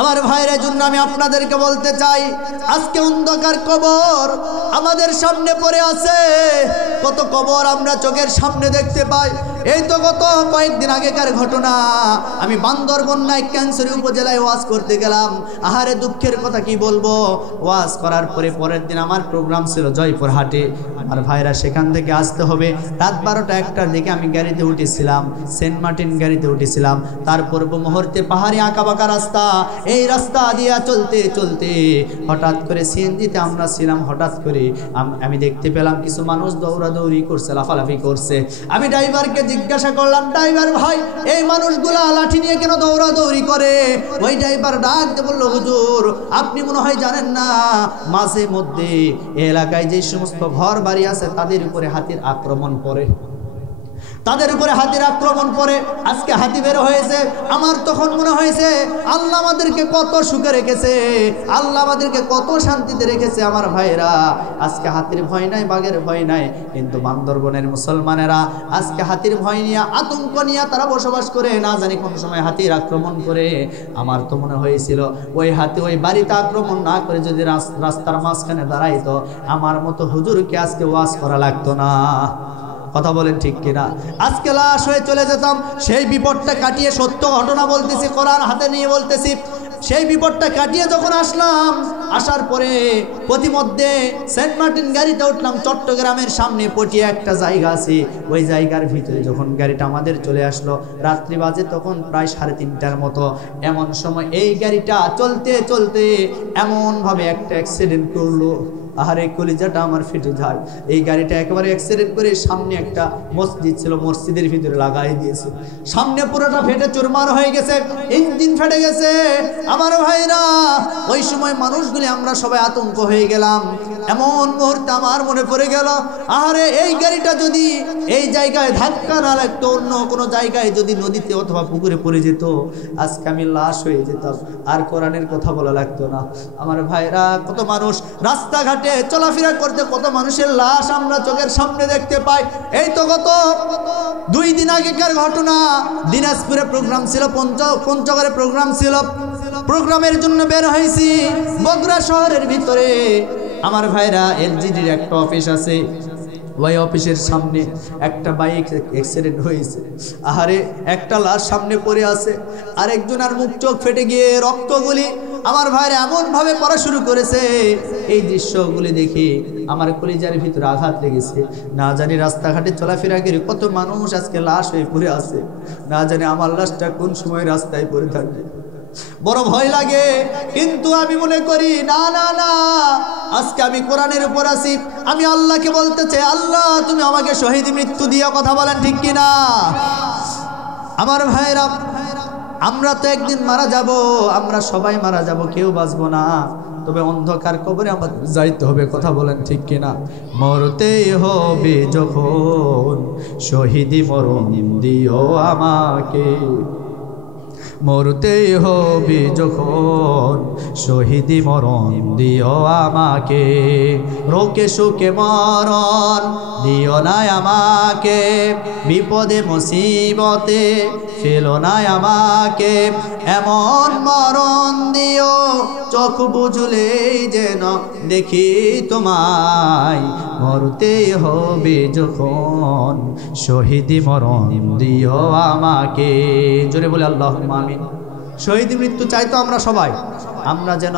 আমার ভাইয়ের জন্য আমি আপনাদেরকে বলতে চাই, আজকে অন্ধকার কবর আমাদের সামনে পড়ে আছে। কত কবর আমরা চোখের সামনে দেখতে পাই। এই তো গত কয়েকদিন আগেকার ঘটনা। আমি বান্দরবন ক্যান্সারি উপজেলায় ওয়াজ করতে গেলাম। আহারে দুঃখের কথা কি বলবো। ওয়াজ করার পরে পরের দিন আমার প্রোগ্রাম ছিল জয়পুরহাটে। আমার ভাইরা সেখান থেকে আসতে হবে। রাত 12টা 1টার দিকে আমি গাড়িতে উঠেছিলাম, সেন্ট মার্টিন গাড়িতে উঠেছিলাম। তারপর মুহূর্তে পাহাড়ি আঁকাবাঁকা রাস্তা, এই রাস্তা দিয়ে চলতে চলতে হঠাৎ করে সিএনজিতে আমরা ছিলাম। হঠাৎ করে আমি দেখতে পেলাম কিছু মানুষ দৌড়াদৌড়ি করছে, লাফালাফি করছে। আমি ড্রাইভারকে জিজ্ঞাসা করলাম, ড্রাইভার ভাই এই মানুষগুলা লাঠি নিয়ে কেন দৌড়াদৌড়ি করে? ওই ড্রাইভার ডাক দিয়ে বলল, হুজুর আপনি মনে হয় জানেন না, মাঝে মধ্যে এলাকায় যে সমস্ত ঘর বাড়ি আছে তাদের উপরে হাতির আক্রমণ পড়ে, তাদের উপরে হাতির আক্রমণ পড়ে। আজকে হাতি বের হয়েছে। আমার তখন মনে হয়েছে আল্লাহ আমাদেরকে কত সুখে রেখেছে, আল্লাহ আমাদেরকে কত শান্তিতে রেখেছে। আমার ভাইরা আজকে হাতির ভয় নাই, বাঘের ভয় নাই, কিন্তু বান্দরবনের মুসলমানেরা আজকে হাতির ভয় নিয়ে, আতঙ্ক নিয়ে তারা বসবাস করে। না জানি কোন সময় হাতির আক্রমণ করে। আমার তো মনে হয়েছিল ওই হাতি ওই বাড়িতে আক্রমণ না করে যদি রাস্তার মাঝখানে দাঁড়াইতো, আমার মতো হুজুরকে আজকে ওয়াজ করা লাগতো না। কথা বলেন ঠিক কিনা? আজকে লাশ হয়ে চলে যেতাম। সেই বিপদটা কাটিয়ে, সত্য ঘটনা বলতেছি, কোরআন হাতে নিয়ে বলতেছি, সেই বিপদটা কাটিয়ে যখন আসলাম, আসার পরে প্রতিমধ্যে সেন্ট মার্টিন গাড়িতে উঠলাম। চট্টগ্রামের সামনে পটিয়া একটা জায়গা আছে, ওই জায়গার ভিতরে যখন গাড়িটা আমাদের চলে আসলো, রাত্রি বাজে তখন প্রায় 3:30টার মতো। এমন সময় এই গাড়িটা চলতে চলতে এমনভাবে একটা অ্যাক্সিডেন্ট করলো, আহারে কলিজাটা আমার ফেটে যায়। এই গাড়িটা একেবারে অ্যাক্সিডেন্ট করে সামনে একটা মসজিদ ছিল, মসজিদের ভিতরে লাগাই দিয়েছে। সামনে পুরোটা ফেটে চুরমার হয়ে গেছে, ইঞ্জিন ফেটে গেছে। আমার ভাইরা ওই সময় মানুষগুলি আমরা সবাই আতঙ্ক হয়ে গেলাম। এমন মুহূর্তে আমার মনে পড়ে গেল, আহারে এই গাড়িটা যদি এই জায়গায় ধাক্কা না লাগতো, অন্য কোনো জায়গায় যদি নদীতে অথবা পুকুরে পড়ে যেত, আজকে আমি লাশ হয়ে যেতাম, আর কোরআনের কথা বলা লাগতো না। আমার ভাইরা কত মানুষ রাস্তাঘাট চলাফেরা করতে, কত মানুষের লাশ আমরা চোখের সামনে দেখতে পাই। এই তো গত 2 দিন আগেকার ঘটনা। দিনাজপুরে প্রোগ্রাম ছিল, পঞ্চগড়ে প্রোগ্রাম ছিল। প্রোগ্রামের জন্য বের হয়েছি বগুড়া শহরের ভিতরে। আমার ভাইরা এলজিডির একটা অফিস আছে, ওই অফিসের সামনে একটা বাইক অ্যাক্সিডেন্ট হয়েছে। আহারে একটা লাশ সামনে পড়ে আছে, আরেকজনের মুখ চোখ ফেটে গিয়ে রক্তগুলি আমার ভাইরা এমনভাবে পড়া শুরু করেছে। এই দৃশ্যগুলি দেখে আমার কলিজার ভিতরে আঘাত লেগেছে। না জানি রাস্তাঘাটে চলাফেরা করে কত মানুষ আজকে লাশ হয়ে পড়ে আছে, না জানি আমার লাশটা কোন সময় রাস্তায় পড়ে থাকবে। বড় ভয় লাগে, কিন্তু আমি মনে করি না না না, আজকে আমি কোরআনের উপর আছি। আমি আল্লাহকে বলতে চাই, আল্লাহ তুমি আমাকে শহীদ মৃত্যু দিয়া। কথা বলেন ঠিক কিনা? আমার ভাইরা আমরা তো একদিন মারা যাব, আমরা সবাই মারা যাব, কেউ বাঁচবো না। তবে অন্ধকার কবরে আমাদের যাইতে হবে। কথা বলেন ঠিক কিনা? মরতে হবে যখন শহীদি মরণ দিও আমাকে, মরতে হবে যখন শহীদি মরণ দিও আমাকে, রোকে শোকে মরণ দিও না আমাকে, বিপদে মুসিবতে ফেলো না আমাকে, এমন মরণ দিও চোখ বুঝলেই যেন দেখি তোমায়, মরতে হবে যখন শহীদি মরণ দিও আমাকে। জোরে বলে আল্লাহুম্মা আমিন। শহীদি মৃত্যু চাইতো আমরা সবাই, আমরা যেন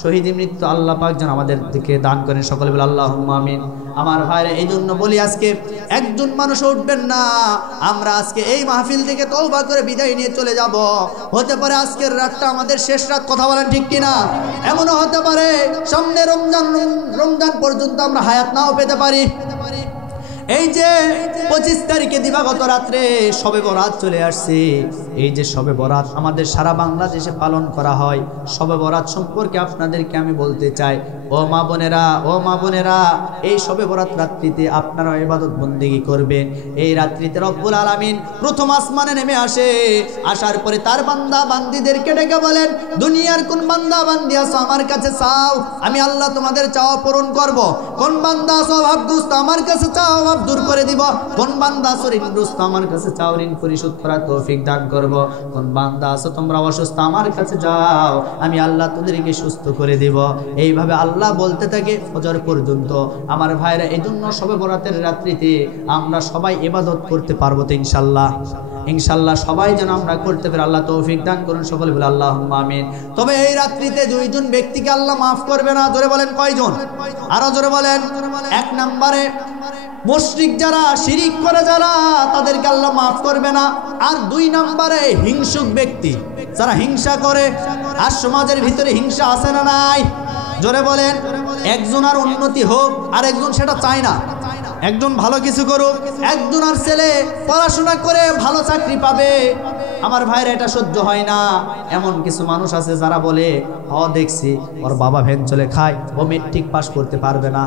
শহীদি মৃত্যু আল্লাহ পাক যেন আমাদের দিকে দান করেন। সকলে বলে আল্লাহুম্মা আমিন। আমার ভাইরা এই জন্য বলি, আজকে একজন মানুষ উঠবেন না, আমরা আজকে এই মাহফিল থেকে তওবা করে বিদায় নিয়ে চলে যাব। হতে পারে আজকের রাতটা আমাদের শেষ রাত। কথা বলেন ঠিক কিনা? এমনও হতে পারে সামনে রমজান পর্যন্ত আমরা হায়াত নাও পেতে পারি। এই যে 25 তারিখে দিবাগত রাত্রে শবে বরাত চলে আসছে। এই যে শবে বরাত আমাদের সারা বাংলাদেশে পালন করা হয়। শবে বরাত সম্পর্কে আপনাদেরকে আমি বলতে চাই, ও মা বোনেরা এই শবে বরাত রাত্রিতে আপনারা ইবাদত বন্দেগী করবেন। এই রাত্রিতে রব্বুল আলামিন প্রথম আসমানে নেমে আসে, আসার পরে তার বান্দা বান্দীদেরকে ডেকে বলেন, দুনিয়ার কোন বান্দা বান্দি আছো আমার কাছে চাও, আমি আল্লাহ তোমাদের চাওয়া পূরণ করব। কোন বান্দা আছো অভাবগ্রস্ত আমার কাছে চাও, অভাব দূর করে দিব। কোন বান্দা আছো ঋণগ্রস্ত আমার কাছে চাও, ঋণ পরিশোধ করার তৌফিক দান করব। কোন বান্দা আছো তোমরা অসুস্থ আমার কাছে যাও, আমি আল্লাহ তোদেরকে সুস্থ করে দেব। এইভাবে আল্লাহ বলতে থাকে ফজর পর্যন্ত। আমার ভাইরা, এই জন্য শবে বরাতের রাত্রিতে আমরা সবাই ইবাদত করতে পারবো তো ইনশাল্লাহ? ইনশাল্লাহ সবাই যেন আমরা করতে পারি, আল্লাহ তৌফিক দান করুন, সকলে বলে আল্লাহুম্মা আমিন। তবে এই রাত্রিতে দুইজন ব্যক্তিকে আল্লাহ মাফ করবে না। জোরে বলেন কয়জন? আরো জোরে বলেন। এক নম্বরে মুশরিক যারা, শিরিক করে যারা, তাদেরকে আল্লাহ মাফ করবে না। আর দুই নম্বরে হিংসুক ব্যক্তি যারা হিংসা করে। আর সমাজের ভিতরে হিংসা আছে না নাই? জোরে বলেন। একজন আর উন্নতি হোক আর একজন সেটা চায় না। একজন ভালো কিছু করুক, একজন আর ছেলে পড়াশোনা করে ভালো চাকরি পাবে। আমার ভাইরা এটা সহ্য হয় না। এমন কিছু মানুষ আছে যারা বলে, দেখছি ওর বাবা ভ্যান চলে খায়, ও মেট্রিক পাস করতে পারবে না।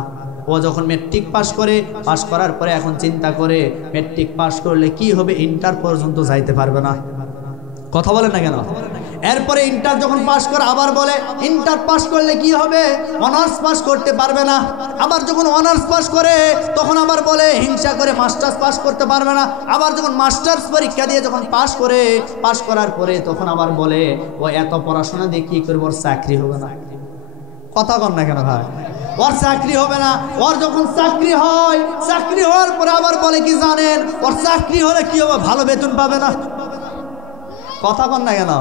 ও যখন মেট্রিক পাস করে, পাস করার পরে এখন চিন্তা করে মেট্রিক পাস করলে কি হবে, ইন্টার পর্যন্ত যাইতে পারবে না। কথা বলে না কেন? এরপরে ইন্টার যখন পাস করে আবার বলে ইন্টার পাস করলে কি হবে, অনার্স পাস করতে পারবে না। আবার যখন অনার্স পাস করে তখন আবার বলে হিংসা করে মাস্টার্স পাস করতে পারবে না। আবার যখন মাস্টার্স পরীক্ষা দিয়ে যখন পাস করে, পাস করার পরে তখন আবার বলে ও এত পড়াশোনা দিয়ে কি করবে, ওর চাকরি হবে না। কথা কন না কেন ভাই? ওর চাকরি হবে না। ওর যখন চাকরি হয়, চাকরি হওয়ার পরে আবার বলে কি জানেন, ওর চাকরি হলে কি হবে, ভালো বেতন পাবে না। কথা কন না কেন?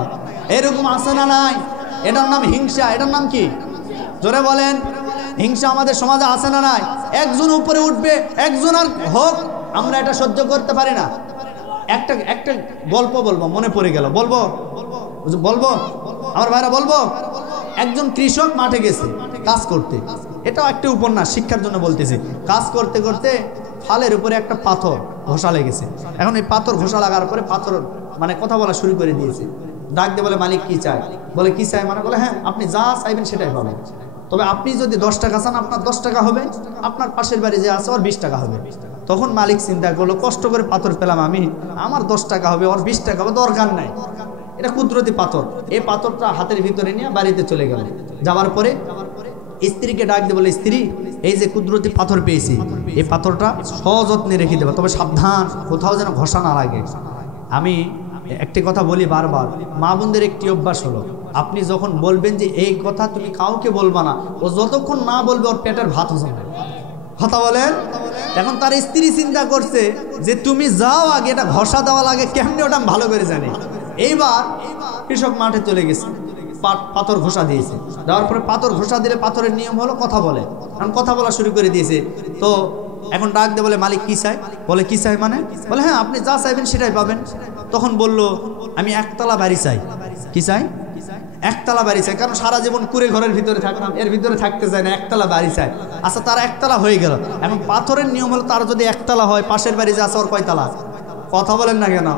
এরকম আছে না নাই? এটার নাম হিংসা। এটার নাম কি? জোরে বলেন। হিংসা আমাদের সমাজে আছে না নাই? একজন উপরে উঠবে, একজন আর হোক, আমরা এটা সহ্য করতে পারি না। একটা গল্প বলবো, মনে পড়ে গেল, বলবো আমার ভাইরা, বলবো। একজন কৃষক মাঠে গেছে কাজ করতে। এটাও একটা উপন্যাস, শিক্ষার জন্য বলতেছি। কাজ করতে করতে ফালের উপরে একটা পাথর ঘষা লেগেছে। এখন এই পাথর ঘষা লাগার পরে পাথর মানে কথা বলা শুরু করে দিয়েছে। ডাক দিয়ে বলে, মালিক কি চাই? বলে কি চাই মানে? বলে হ্যাঁ, আপনি যা চাইবেন সেটাই পাবেন, তবে আপনি যদি 10 টাকা চান আপনার 10 টাকা হবে, আপনার পাশের বাড়ি যে আছে ওর 20 টাকা হবে। তখন মালিক চিন্তা করলো, কষ্ট করে পাথর পেলাম আমি, আমার 10 টাকা হবে, ওর 20 টাকা হবে, দরকার নাই। এটা কুদরতি পাথর। এই পাথরটা হাতের ভিতরে নিয়ে বাড়িতে চলে গেল। যাওয়ার পরে স্ত্রীকে ডাক দিয়ে বলে, স্ত্রী, এই যে কুদরতি পাথর পেয়েছি, এই পাথরটা সযত্নে রেখে দেবো, তবে সাবধান, কোথাও যেন ঘষা না লাগে। আমি একটি কথা বলি বারবার, মা বোনদের একটি অভ্যাস হলো, আপনি যখন বলবেন যে এই কথা তুমি কাউকে বলবা না, ও যতক্ষণ না বলবে ওর পেটের ভাত হজম হবে। কথা বলেন। এখন তার স্ত্রী চিন্তা করছে যে তুমি যাও আগে, এটা ঘষা দেওয়া লাগে কেমনি ওটা আমি ভালো করে জানি। এইবার কৃষক মাঠে চলে গেছে, পাথর ঘষা দিয়েছে। দেওয়ার পরে পাথর ঘষা দিলে পাথরের নিয়ম হলো কথা বলে, কারণ কথা বলা শুরু করে দিয়েছে। তো এখন ডাক দিয়ে বলে, মালিক কি চাই? বলে কি চাই মানে? বলে হ্যাঁ, আপনি যা চাইবেন সেটাই পাবেন। তখন বলল, আমি একতলা বাড়ি চাই। কি চাই? একতলা বাড়ি চাই, কারণ সারা জীবন কুড়ে ঘরের ভিতরে থাকলাম, এর ভিতরে থাকতে চাই না, একতলা বাড়ি চাই। আচ্ছা, তার একতলা হয়ে গেল। এখন পাথরের নিয়ম হলো, তার যদি একতলা হয়, পাশের বাড়ি যে আছে ওর কয়তলা? কথা বলেন না কেন?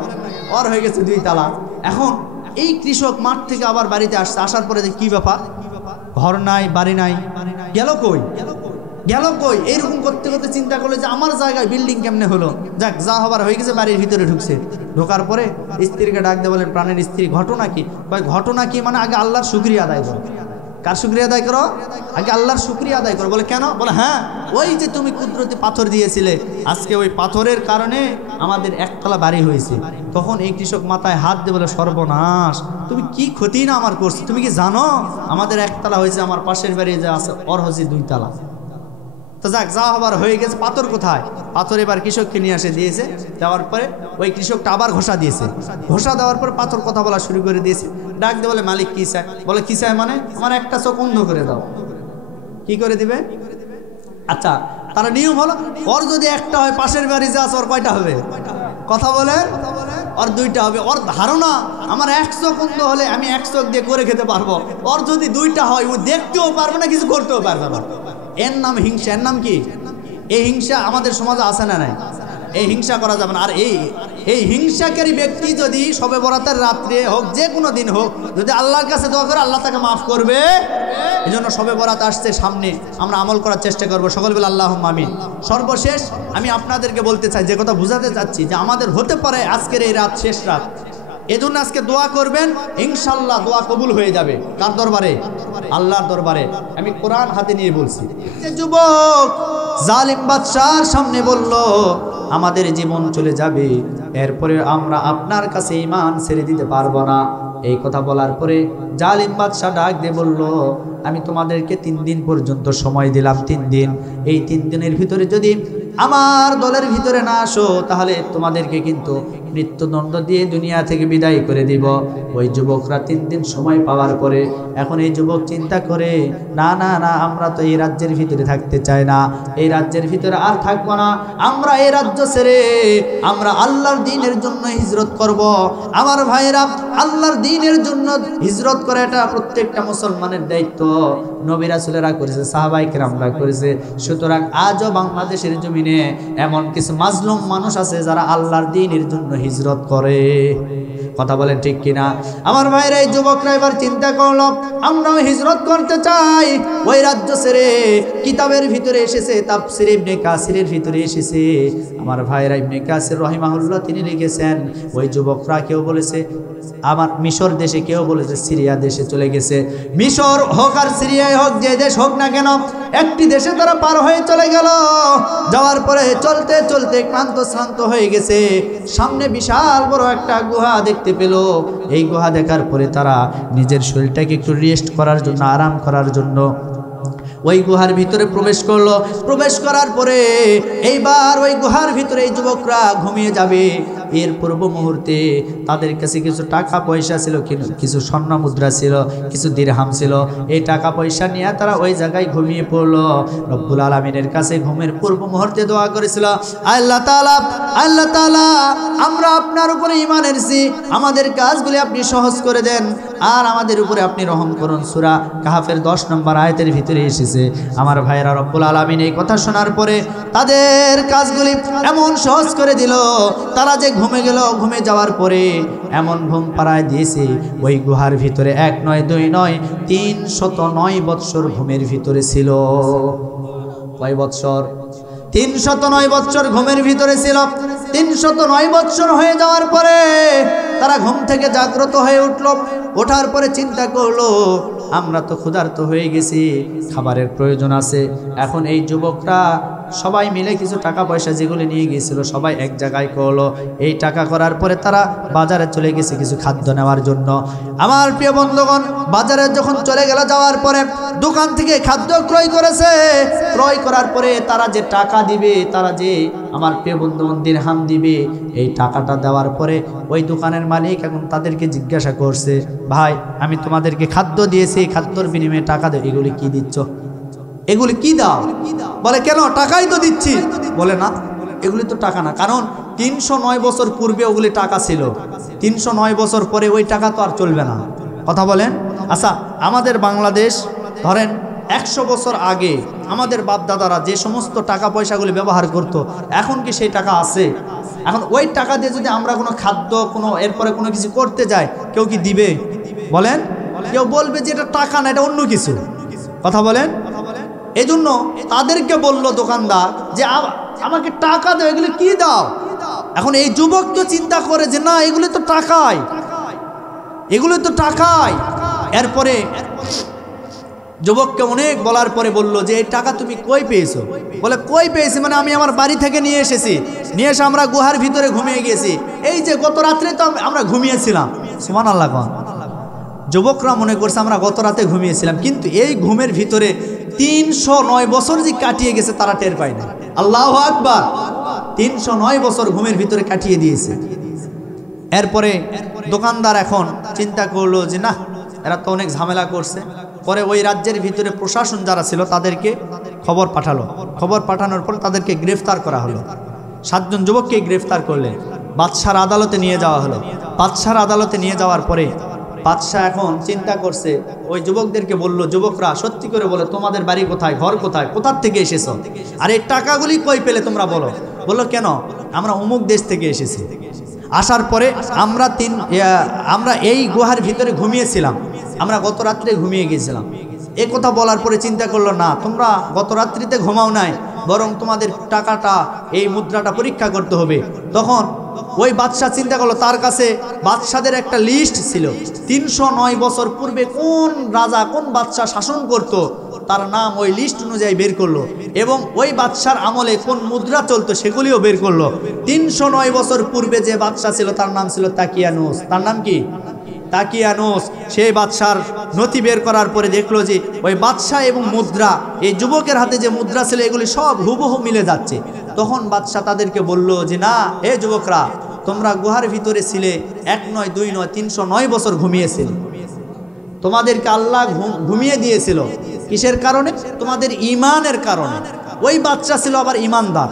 ওর হয়ে গেছে 2 তালা। এখন এই কৃষক মাঠ থেকে আবার বাড়িতে আসছে, আসার পরে কি ব্যাপার, ঘর নাই, বাড়ি নাই, গেল কই? এইরকম করতে করতে চিন্তা করলো যে আমার জায়গায় বিল্ডিং কেমনে হলো। যাক, যা হবার হয়ে গেছে, বাড়ির ভিতরে ঢুকছে। ঢোকার পরে স্ত্রীকে ডাক দিয়ে বলেন, প্রাণের স্ত্রী, ঘটনা কি? ঘটনা কি মানে আগে আল্লাহর শুকরিয়া আদায় করো। কার শুকরিয়া আদায় করো? আগে আল্লাহর শুকরিয়া আদায় করো। বলে কেন? বলে হ্যাঁ, ওই যে তুমি কুদরতি পাথর দিয়েছিলে, আজকে ওই পাথরের কারণে আমাদের একতলা বাড়ি হয়েছে। তখন এই কৃষক মাথায় হাত দিয়ে বলে, সর্বনাশ, তুমি কি ক্ষতি না আমার করছো? তুমি কি জানো আমাদের একতলা হয়েছে, আমার পাশের বাড়ি যে আছে ওর হয়েছে 2 তালা। তো যাক, যা হবার হয়ে গেছে, পাথর কোথায়? পাথর এবার কৃষককে নিয়ে আসে দিয়েছে। দেওয়ার পরে ওই কৃষকটা আবার ঘষা দিয়েছে। ঘষা দেওয়ার পর পাথর কথা বলা শুরু করে দিয়েছে। ডাক দিয়ে বলে, মালিক কি চাই? বলে কি চাই মানে? আমার একটা চোখ অন্ধ করে দাও। কি করে দিবে? আচ্ছা, তার নিয়ম হলো, ওর যদি একটা হয়, পাশের বাড়ি যে আছে ওর কয়টা হবে? কথা বলে, ওর 2টা হবে। ওর ধারণা আমার 1 চোখ অন্ধ হলে আমি 1 চোখ দিয়ে করে খেতে পারবো। ওর যদি 2টা হয়, ও দেখতেও পারবে না, কিছু করতেও পারবে না। এর নাম হিংসা। এর নাম কি? এই হিংসা আমাদের সমাজে আছে না নাই? এই হিংসা করা যাবে না। আর এই হিংসাকারী ব্যক্তি যদি শবে বরাতের রাত্রে হোক, যে কোনো দিন হোক, যদি আল্লাহর কাছে দোয়া করে আল্লাহ তাকে মাফ করবে। এই জন্য শবে বরাত আসছে সামনে, আমরা আমল করার চেষ্টা করব। সকল বলে আল্লাহুম্মা আমিন। সর্বশেষ আমি আপনাদেরকে বলতে চাই, যে কথা বুঝাতে চাচ্ছি, যে আমাদের হতে পারে আজকের এই রাত শেষ রাত, এজন্য আজকে দোয়া করবেন, ইনশাআল্লাহ দোয়া কবুল হয়ে যাবে। কার দরবারে? আল্লাহর দরবারে। আমি কোরআন হাতে নিয়ে বলছি। যে যুবক জালিম বাদশার সামনে বলল আমাদের জীবন চলে যাবে, এরপরে আমরা আপনার কাছে ঈমান ছেড়ে দিতে পারবো না। এই কথা বলার পরে জালিম বাদশা ডাক দিয়ে বলল, আমি তোমাদেরকে 3 দিন পর্যন্ত সময় দিলাম, 3 দিন। এই 3 দিনের ভিতরে যদি আমার দলের ভিতরে না আসো, তাহলে তোমাদেরকে কিন্তু মৃত্যুদণ্ড দিয়ে দুনিয়া থেকে বিদায় করে দিব। ওই যুবকরা 3 দিন সময় পাওয়ার পরে এখন এই যুবক চিন্তা করে, না না না, আমরা তো এই রাজ্যের ভিতরে থাকতে চাই না, এই রাজ্যের ভিতরে আর থাকবো না। আমরা এই রাজ্য ছেড়ে আমরা আল্লাহর দ্বীনের জন্য হিজরত করব। আমার ভাইরা, আল্লাহর দ্বীনের জন্য হিজরত করা এটা প্রত্যেকটা মুসলমানের দায়িত্ব। নবী রাসূলেরা করেছে, সাহাবায়ে কেরামরা করেছে। সুতরাং আজও বাংলাদেশের জমিনে এমন কিছু মাজলুম মানুষ আছে যারা আল্লাহর দ্বীনের জন্য হিজরত করে। কথা বলেন ঠিক কিনা? আমার ভাইরা, এই যুবকরা এবার চিন্তা করলো, আমরাও হিজরত করতে চাই। ওই রাজ্য ছেড়ে কিতাবের ভিতরে এসেছে, তাফসীর ইবনে কাসিরের ভিতরে এসেছে। আমার ভাইরা, ইবনে কাসির রাহিমাহুল্লাহ তিনি লিখেছেন, ওই যুবকরা কেউ বলেছে আমার মিশর দেশে, কেউ বলেছে সিরিয়া দেশে চলে গেছে। মিশর হোক আর সিরিয়ায় হোক, যে দেশ হোক না কেন, একটি দেশে তারা পার হয়ে চলে গেল। যাওয়ার পরে চলতে চলতে ক্লান্ত শ্রান্ত হয়ে গেছে। সামনে বিশাল বড় একটা গুহা দেখতে পেল। এই গুহা দেখার পরে তারা নিজের শরীরটাকে একটু রেস্ট করার জন্য, আরাম করার জন্য ওই গুহার ভিতরে প্রবেশ করলো। প্রবেশ করার পরে এইবার ওই গুহার ভিতরে এই যুবকরা ঘুমিয়ে যাবে। এর পূর্ব মুহূর্তে তাদের কাছে কিছু টাকা পয়সা ছিল, কিছু স্বর্ণ মুদ্রা ছিল, কিছু দিরহাম ছিল। এই টাকা পয়সা নিয়ে তারা ওই জায়গায় ঘুমিয়ে পড়লো। রব্বুল আলামিনের কাছে ঘুমের পূর্ব মুহূর্তে দোয়া করেছিল, আল্লাহ তাআলা, আল্লাহ তাআলা, আমরা আপনার উপরে ঈমান এনেছি, আমাদের কাজগুলি আপনি সহজ করে দেন আর আমাদের উপরে আপনি রহম করুন। সূরা কাহফের 10 নম্বর আয়াতের ভিতরে এসেছে। আমার ভাইরা, রব্বুল আলামিন এই কথা শোনার পরে তাদের কাজগুলি এমন সহজ করে দিল। তারা যে ঘুমে গেল, ঘুমে যাওয়ার পরে এমন ঘুম পাড়ায় দিয়েছে, ওই গুহার ভিতরে 1 নয় 2 নয় 309 বৎসর ঘুমের ভিতরে ছিল। কয় বৎসর? 309 বৎসর ঘুমের ভিতরে ছিল। 309 বৎসর হয়ে যাওয়ার পরে তারা ঘুম থেকে জাগ্রত হয়ে উঠল। ওঠার পরে চিন্তা করলো, আমরা তো ক্ষুধার্ত হয়ে গেছি, খাবারের প্রয়োজন আছে। এখন এই যুবকরা সবাই মিলে কিছু টাকা পয়সা যেগুলো নিয়ে গিয়েছিল সবাই এক জায়গায় করলো। এই টাকা করার পরে তারা বাজারে চলে গেছে কিছু খাদ্য নেওয়ার জন্য। আমার প্রিয় বন্ধুগণ, বাজারে যখন চলে গেল, যাওয়ার পরে দোকান থেকে খাদ্য ক্রয় করেছে। ক্রয় করার পরে তারা যে টাকা দিবে, তারা যে আমার প্রিয় বন্ধুগণ দিরহাম দিবে, এই টাকাটা দেওয়ার পরে ওই দোকানের মালিক এখন তাদেরকে জিজ্ঞাসা করছে, ভাই আমি তোমাদেরকে খাদ্য দিয়েছি, খাদ্যর বিনিময়ে টাকা দেও, এগুলি কি দিচ্ছ? এগুলি কি দাও? বলে কেন, টাকাই তো দিচ্ছি। বলে না, এগুলি তো টাকা না, কারণ 309 বছর পূর্বে ওগুলি টাকা ছিল। 309 বছর পরে ওই টাকা তো আর চলবে না। কথা বলেন? আচ্ছা, আমাদের বাংলাদেশ ধরেন 100 বছর আগে আমাদের বাপ দাদারা যে সমস্ত টাকা পয়সাগুলি ব্যবহার করত, এখন কি সেই টাকা আছে? এখন ওই টাকা দিয়ে যদি আমরা কোনো খাদ্য, কোনো এরপরে কোনো কিছু করতে যাই, কেউ কি দিবে? বলেন? কেউ বলবে যে এটা টাকা না, এটা অন্য কিছু। কথা বলেন? এজন্য তাদেরকে বলল দোকানদার যে আমাকে টাকা দাও, এগুলো কি দাও? এখন এই যুবক তো চিন্তা করে যে না, এগুলো তো টাকাই, এগুলো তো টাকাই। এরপরে যুবককে অনেক বলার পরে বলল যে এই টাকা তুমি কই পেয়েছো? বলে কই পেয়েছি মানে আমি আমার বাড়ি থেকে নিয়ে এসেছি, নিয়ে এসে আমরা গুহার ভিতরে ঘুমিয়ে গেছি। এই যে গত রাত্রে তো আমরা ঘুমিয়েছিলাম। সুবহানাল্লাহ। যুবকরা মনে করছে আমরা গত রাতে ঘুমিয়েছিলাম, কিন্তু এই ঘুমের ভিতরে 309 বছর যে কাটিয়ে গেছে তারা টের পায় না। আল্লাহু আকবার। 309 বছর ঘুমের ভিতরে কাটিয়ে দিয়েছে। এরপরে দোকানদার এখন চিন্তা করলো যে না, এরা তো অনেক ঝামেলা করছে। পরে ওই রাজ্যের ভিতরে প্রশাসন যারা ছিল তাদেরকে খবর পাঠালো। খবর পাঠানোর পর তাদেরকে গ্রেফতার করা হলো। 7 জন যুবককে গ্রেফতার করলেন, বাদশার আদালতে নিয়ে যাওয়া হলো। বাদশার আদালতে নিয়ে যাওয়ার পরে বাদশাহ এখন চিন্তা করছে, ওই যুবকদেরকে বলল, যুবকরা সত্যি করে বলো তোমাদের বাড়ি কোথায়, ঘর কোথায়, কোথার থেকে এসেছো, আর এই টাকাগুলি কই পেলে তোমরা বলো। বললো কেন, আমরা অমুক দেশ থেকে এসেছি। আসার পরে আমরা এই গুহার ভিতরে ঘুমিয়েছিলাম, আমরা গত রাত্রে ঘুমিয়ে গিয়েছিলাম। এ কথা বলার পরে চিন্তা করলো, না তোমরা গত রাত্রিতে ঘুমাও নাই, বরং তোমাদের টাকাটা এই মুদ্রাটা পরীক্ষা করতে হবে। তখন ওই বাদশাহ চিন্তা করলো, তার কাছে বাদশাদের একটা লিস্ট ছিল, 309 বছর পূর্বে কোন রাজা কোন বাদশাহ শাসন করত তার নাম ওই লিস্ট অনুযায়ী বের করলো, এবং ওই বাদশার আমলে কোন মুদ্রা চলতো সেগুলিও বের করলো। 309 বছর পূর্বে যে বাদশাহ ছিল তার নাম ছিল তাকিয়ানুস। তার নাম কি? তাকিয়ানুস। সেই বাদশার নথি বের করার পরে দেখলো যে ওই বাদশাহ এবং মুদ্রা, এই যুবকের হাতে যে মুদ্রা ছিল এগুলি সব হুবহু মিলে যাচ্ছে। তখন বাদশাহ তাদেরকে বলল যে, না এ যুবকরা, তোমরা গুহার ভিতরে ছিলে 1 নয় 2 নয় 309 বছর ঘুমিয়েছিলে। তোমাদেরকে আল্লাহ ঘুমিয়ে দিয়েছিল কিসের কারণে? তোমাদের ঈমানের কারণে। ওই বাদশাহ ছিল আবার ঈমানদার,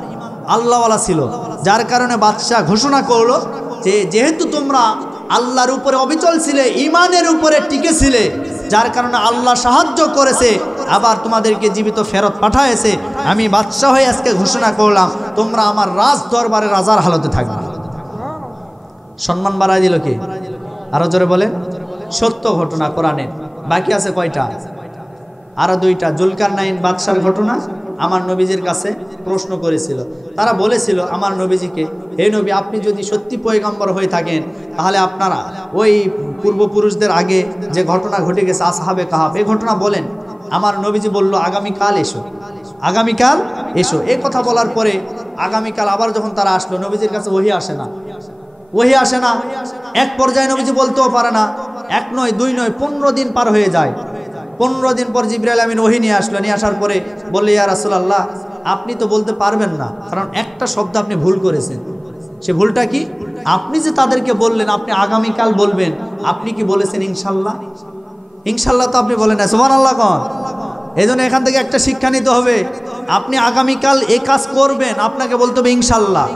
আল্লাহওয়ালা ছিল, যার কারণে বাদশাহ ঘোষণা করলো যে যেহেতু তোমরা আল্লাহর উপরে অবিচল ছিলে, ঈমানের উপরে টিকে ছিলে, যার কারণে আল্লাহ সাহায্য করেছে, আবার তোমাদেরকে জীবিত ফেরত পাঠায়েছে, আমি বাদশাহ হয়ে আজকে ঘোষণা করলাম তোমরা আমার রাজ দরবারে রাজার হালতে থাকবে। সম্মান বাড়াই দিল কে? আরো জোরে বলেন। সত্য ঘটনা কোরআনের। বাকি আছে কয়টা? আরো 2টা। জুলকারনাইন বাদশার ঘটনা আমার নবীজির কাছে প্রশ্ন করেছিল। তারা বলেছিল আমার নবীজিকে, হে নবী, আপনি যদি সত্যি পয়গম্বর হয়ে থাকেন তাহলে আপনারা ওই পূর্বপুরুষদের আগে যে ঘটনা ঘটে গেছে আসহাবে কাহাফ, এই ঘটনা বলেন। আমার নবীজি বলল, আগামীকাল এসো, আগামীকাল এসো। এই কথা বলার পরে আগামীকাল আবার যখন তারা আসলো, নবীজির কাছে ওহী আসে না, ওহী আসে না। এক পর্যায়ে নবীজি বলতেও পারে না, 1 নয় 2 নয় 15 দিন পার হয়ে যায়। 15 দিন পর জিবরাইল আমিন ওহী নিয়ে আসলো। নিয়ে আসার পরে বললে, ইয়া রাসূলুল্লাহ, আপনি তো বলতে পারবেন না, কারণ একটা শব্দ আপনি ভুল করেছেন। সে ভুলটা কি? আপনি যে তাদেরকে বললেন আপনি আগামীকাল বলবেন, আপনি কি বলেছেন ইনশাল্লাহ? ইনশাল্লাহ তো আপনি বলেন না, সুবহানাল্লাহ কোন। এই জন্য এখান থেকে একটা শিক্ষা নিতে হবে, আপনি আগামীকাল এই কাজ করবেন, আপনাকে বলতে হবে ইনশাল্লাহ।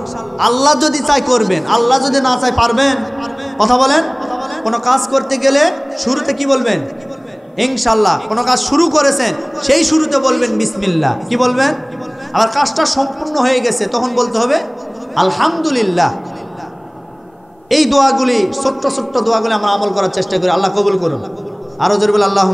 আল্লাহ যদি চাই করবেন, আল্লাহ যদি না চাই পারবেন? কথা বলেন। কোনো কাজ করতে গেলে শুরুতে কি বলবেন? ইনশাল্লাহ। কোনো কাজ শুরু করেছেন সেই শুরুতে বলবেন বিসমিল্লাহ। কি বলবেন? আবার কাজটা সম্পূর্ণ হয়ে গেছে তখন বলতে হবে আলহামদুলিল্লাহ। এই দোয়াগুলি, ছোট্ট ছোট্ট দোয়াগুলি আমরা আমল করার চেষ্টা করি। আল্লাহ কবুল করুন। আরো জোরে বলে আল্লাহ।